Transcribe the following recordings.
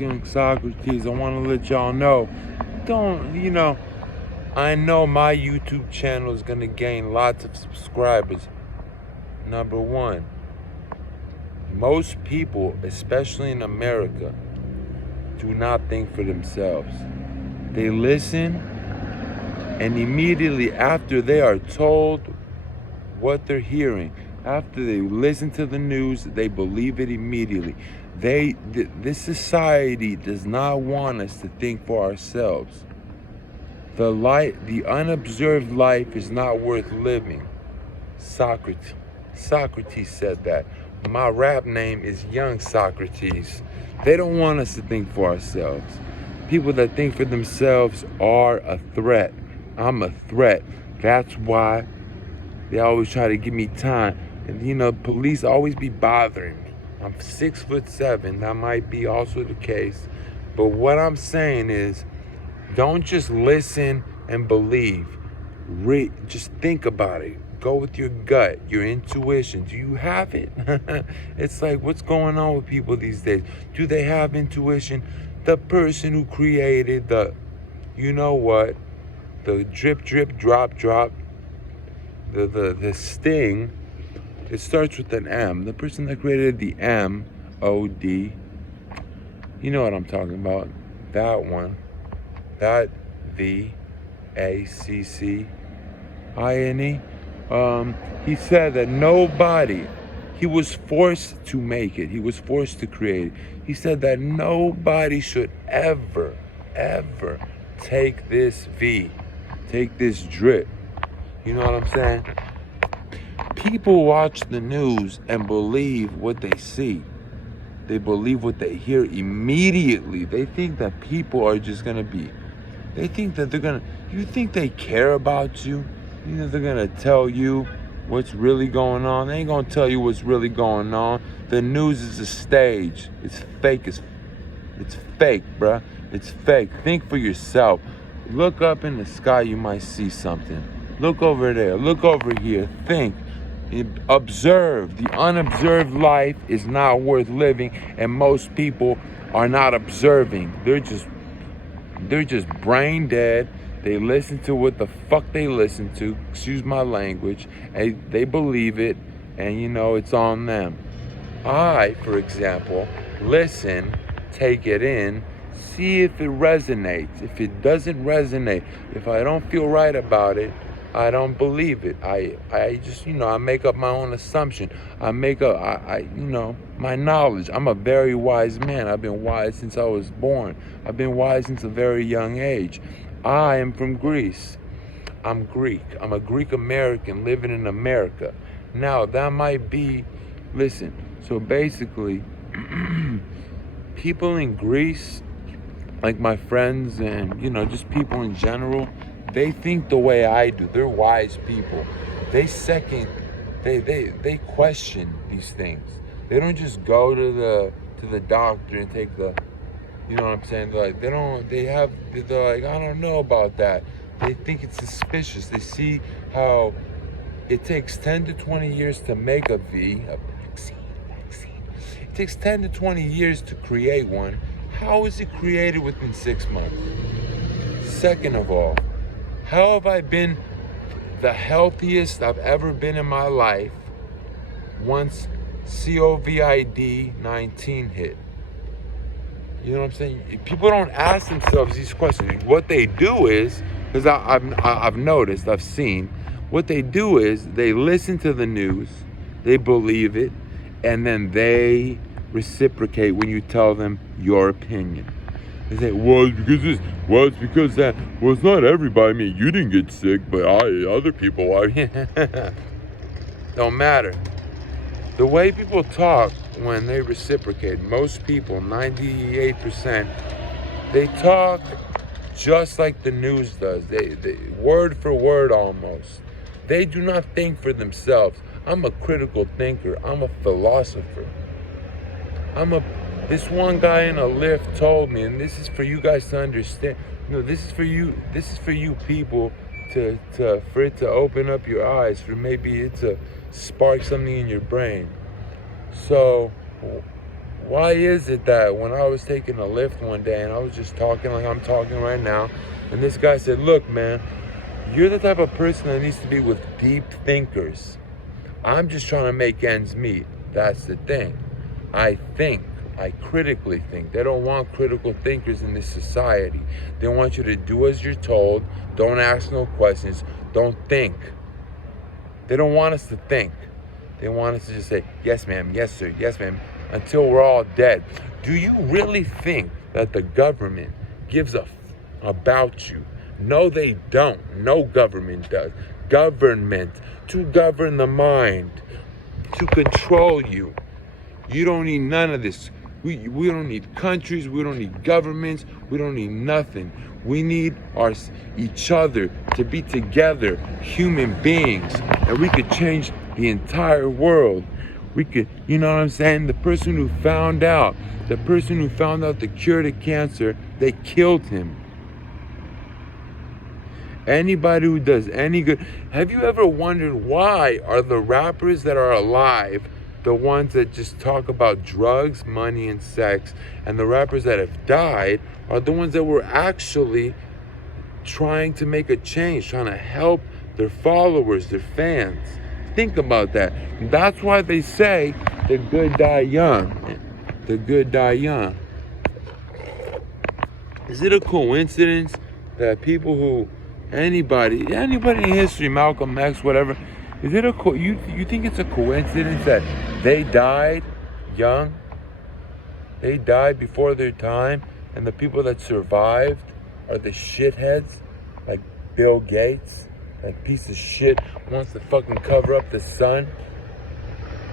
Young Socrates. I want to let y'all know, I know my YouTube channel is going to gain lots of subscribers. Number one, most people, especially in America, do not think for themselves. They listen, and immediately after they are told what they're hearing, after they listen to the news, they believe it immediately. This society does not want us to think for ourselves. The unobserved life is not worth living. Socrates said that. My rap name is Young Socrates. They don't want us to think for ourselves. People that think for themselves are a threat. I'm a threat. That's why they always try to give me time. And police always be bothering me. I'm 6'7". That might be also the case. But what I'm saying is, don't just listen and believe. Just think about it. Go with your gut, your intuition. Do you have it? It's like, what's going on with people these days? Do they have intuition? The person who created the drip, drip, drop, drop, the sting, it starts with an M. The person that created the M-O-D, you know what I'm talking about. That one. That V-A-C-C-I-N-E. He said that he was forced to make it. He was forced to create it. He said that nobody should ever, ever take this take this drip. You know what I'm saying? People watch the news and believe what they see. They believe what they hear immediately. They think that people are just gonna they think that you think they care about you? You know they're gonna tell you what's really going on? They ain't gonna tell you what's really going on. The news is a stage. It's fake. It's fake, bruh. It's fake. Think for yourself. Look up in the sky, you might see something. Look over there. Look over here. Think. Observe. The unobserved life is not worth living, and most people are not observing. They're just brain dead. They listen to what the fuck they listen to, excuse my language, and they believe it, and it's on them. I, for example, listen, take it in, see if it resonates. If it doesn't resonate, if I don't feel right about it, I don't believe it. I just, I make up my own assumption. I make up, my knowledge. I'm a very wise man. I've been wise since I was born. I've been wise since a very young age. I am from Greece. I'm Greek. I'm a Greek American living in America. Now, that might be, listen, so basically, people in Greece, like my friends and, just people in general, they think the way I do. They're wise people. They question these things. They don't just go to the doctor and take the, you know what I'm saying? They're like, they're like, I don't know about that. They think it's suspicious. They see how it takes 10 to 20 years to make a vaccine. It takes 10 to 20 years to create one. How is it created within 6 months? Second of all, how have I been the healthiest I've ever been in my life once COVID-19 hit? You know what I'm saying? People don't ask themselves these questions. What they do is, because I've noticed, I've seen, what they do is they listen to the news, they believe it, and then they reciprocate when you tell them your opinion. They say, it's because that, it's not everybody. I mean, you didn't get sick, but other people are. Don't matter. The way people talk when they reciprocate, most people, 98%, they talk just like the news does. They word for word almost. They do not think for themselves. I'm a critical thinker. I'm a philosopher. This one guy in a lift told me, and this is for you guys to understand. This is for you people for it to open up your eyes, for maybe it to spark something in your brain. So Why is it that when I was taking a lift one day and I was just talking like I'm talking right now, and this guy said, look, man, you're the type of person that needs to be with deep thinkers. I'm just trying to make ends meet. That's the thing. I critically think. They don't want critical thinkers in this society. They want you to do as you're told, don't ask no questions, don't think. They don't want us to think. They want us to just say, yes, ma'am, yes, sir, yes, ma'am, until we're all dead. Do you really think that the government gives a about you? No, they don't. No government does. Government, to govern the mind, to control you. You don't need none of this. We don't need countries. We don't need governments. We don't need nothing. We need each other to be together, human beings, and we could change the entire world. We could, you know what I'm saying? The person who found out the cure to cancer, they killed him. Anybody who does any good. Have you ever wondered why are the rappers that are alive the ones that just talk about drugs, money, and sex, and the rappers that have died are the ones that were actually trying to make a change, trying to help their followers, their fans? Think about that. That's why they say the good die young. The good die young. Is it a coincidence that people who, anybody in history, Malcolm X, whatever, is it you think it's a coincidence that they died young? They died before their time, and the people that survived are the shitheads, like Bill Gates, that piece of shit wants to fucking cover up the sun.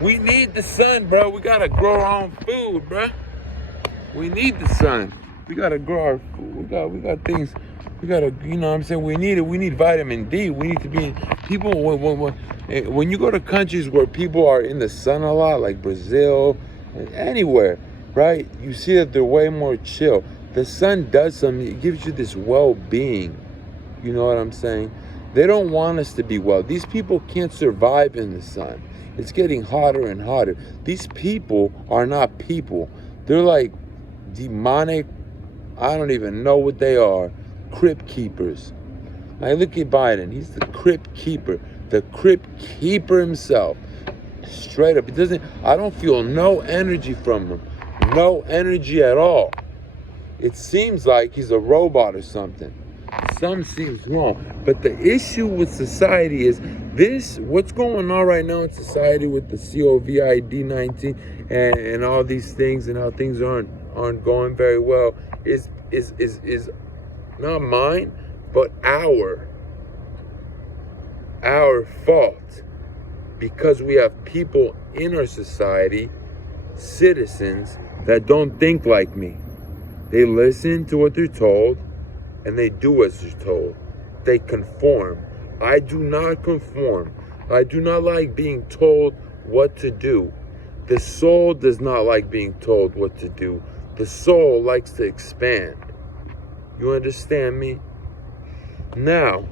We need the sun, bro. We gotta grow our own food, bro. We need the sun. We gotta grow our food. We got things. We gotta, you know what I'm saying? We need it. We need vitamin D. We need to be people. When you go to countries where people are in the sun a lot, like Brazil, anywhere, right? You see that they're way more chill. The sun does something. It gives you this well-being. You know what I'm saying? They don't want us to be well. These people can't survive in the sun. It's getting hotter and hotter. These people are not people. They're like demonic, I don't even know what they are, crypt keepers. Now look at Biden. He's the crypt keeper. The crypt keeper himself. Straight up. I don't feel no energy from him. No energy at all. It seems like he's a robot or something. Something seems wrong. But the issue with society is what's going on right now in society with the COVID-19 and all these things and how things aren't going very well is not mine, but our fault, because we have people in our society, citizens, that don't think like me. They listen to what they're told and they do as they're told. They conform. I do not conform. I do not like being told what to do. The soul does not like being told what to do. The soul likes to expand. You understand me? Now,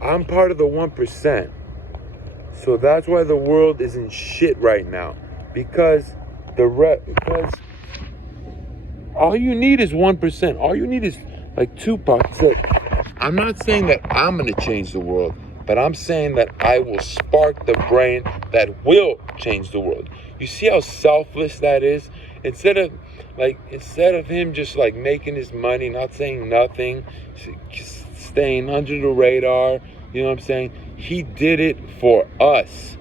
I'm part of the 1%. So that's why the world is in shit right now. Because all you need is 1%. All you need is, like Tupac said, I'm not saying that I'm going to change the world, but I'm saying that I will spark the brain that will change the world. You see how selfless that is? Instead of him just like making his money, not saying nothing, staying under the radar, you know what I'm saying? He did it for us.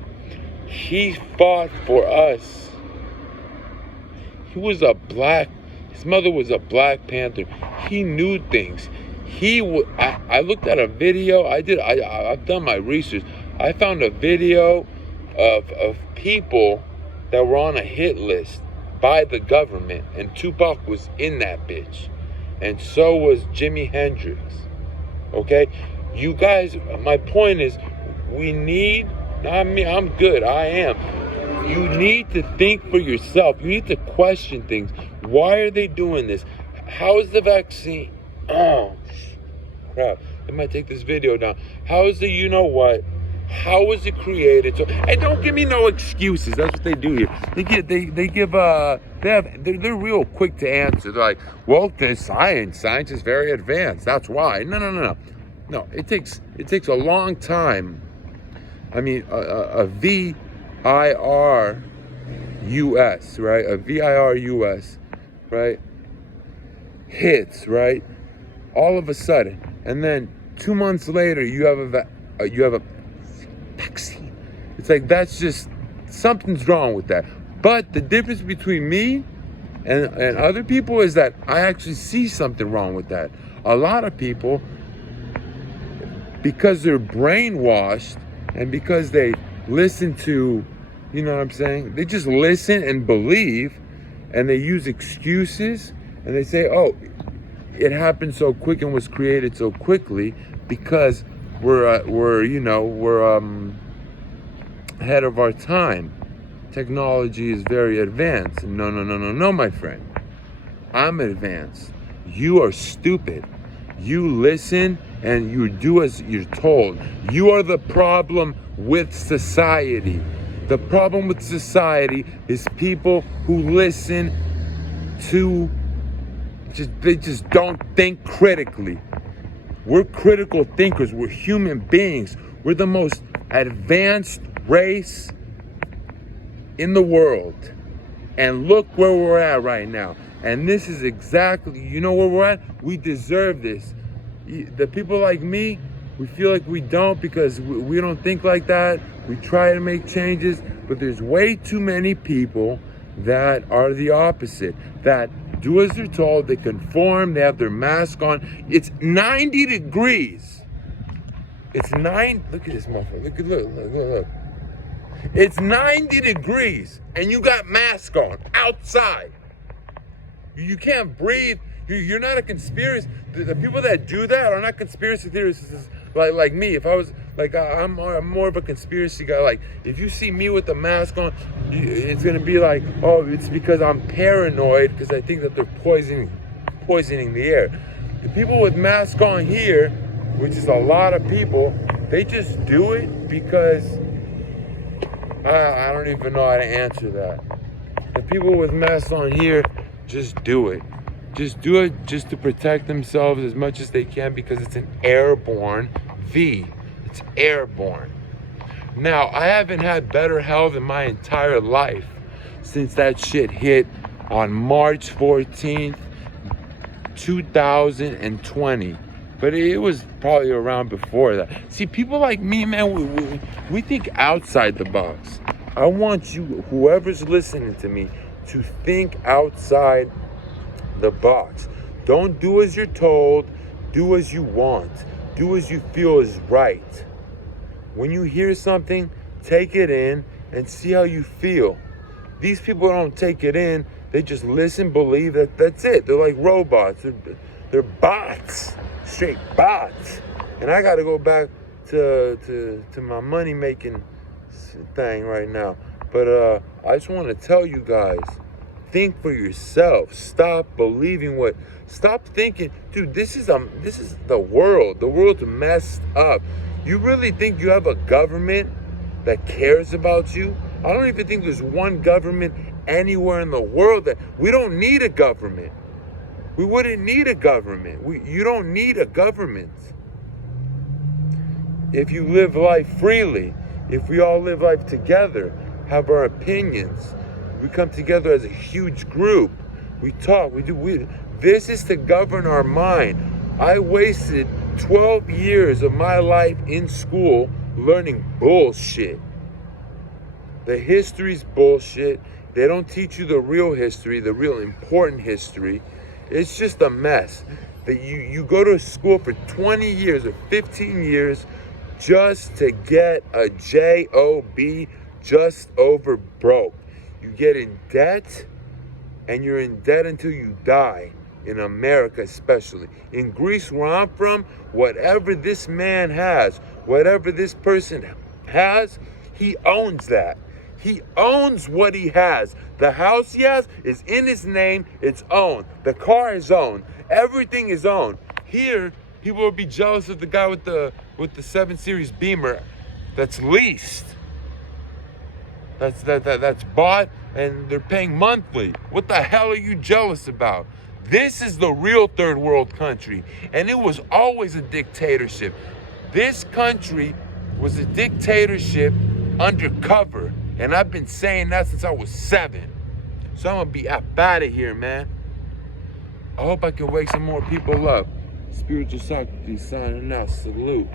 He fought for us. His mother was a Black Panther. He knew things. I looked at a video. I've done my research. I found a video of people that were on a hit list by the government, and Tupac was in that bitch, and so was Jimi Hendrix. Okay, you guys. My point is, we need. Not me. I'm good. I am. You need to think for yourself. You need to question things. Why are they doing this? How is the vaccine? Oh, crap. I might take this video down. How is the you know what? How was it created? So, and don't give me no excuses. That's what they do here. They're real quick to answer. They're like, well, there's science. Science is very advanced. That's why. No. No, it takes a long time. I mean, a VIRUS, right? A VIRUS, right? Hits, right? All of a sudden, and then 2 months later, you have a vaccine. It's like, that's just, something's wrong with that. But the difference between me and other people is that I actually see something wrong with that. A lot of people, because they're brainwashed and because they listen to, you know what I'm saying? They just listen and believe, and they use excuses, and they say, oh, it happened so quick and was created so quickly because we're ahead of our time. Technology is very advanced. No, my friend. I'm advanced. You are stupid. You listen and you do as you're told. You are the problem with society. The problem with society is people who listen to, they just don't think critically. We're critical thinkers. We're human beings. We're the most advanced race in the world. And look where we're at right now. And this is exactly, you know where we're at? We deserve this. The people like me, we feel like we don't because we don't think like that. We try to make changes, but there's way too many people that are the opposite, that do as they're told, they conform, they have their mask on. It's 90 degrees. It's look at this motherfucker, look. It's 90 degrees and you got mask on outside. You can't breathe. You're not a conspiracy. The people that do that are not conspiracy theorists like me. If I was like, I'm more of a conspiracy guy. Like, if you see me with the mask on, it's gonna be like, oh, it's because I'm paranoid because I think that they're poisoning the air. The people with masks on here, which is a lot of people, they just do it because I don't even know how to answer that. The people with masks on here just do it. Just do it just to protect themselves as much as they can because it's an airborne V. It's airborne. Now, I haven't had better health in my entire life since that shit hit on March 14th, 2020. But it was probably around before that. See, people like me, man, we think outside the box. I want you, whoever's listening to me, to think outside the box. Don't do as you're told, do as you want. Do as you feel is right. When you hear something, take it in and see how you feel. These people don't take it in, they just listen, believe that that's it. They're like robots. They're bots. Straight bots. And I gotta go back to my money making thing right now. But I just want to tell you guys, think for yourself. Stop thinking, dude, this is the world. The world's messed up. You really think you have a government that cares about you? I don't even think there's one government anywhere in the world that we don't need a government. We wouldn't need a government. You don't need a government. If you live life freely, if we all live life together, have our opinions, we come together as a huge group, we talk, this is to govern our mind. I wasted 12 years of my life in school learning bullshit. The history's bullshit. They don't teach you the real history, the real important history. It's just a mess. That you go to school for 20 years or 15 years just to get a JOB, just over broke. You get in debt, and you're in debt until you die. In America especially. In Greece, where I'm from, whatever this man has, whatever this person has, he owns that. He owns what he has. The house he has is in his name, it's owned. The car is owned. Everything is owned. Here, people will be jealous of the guy with the 7 Series Beamer. that's leased. That's bought and they're paying monthly. What the hell are you jealous about? This is the real third world country, and it was always a dictatorship. This country was a dictatorship undercover, and I've been saying that since I was 7. So I'm gonna be up out of here, man. I hope I can wake some more people up. Spiritual Socrates signing out. Salute.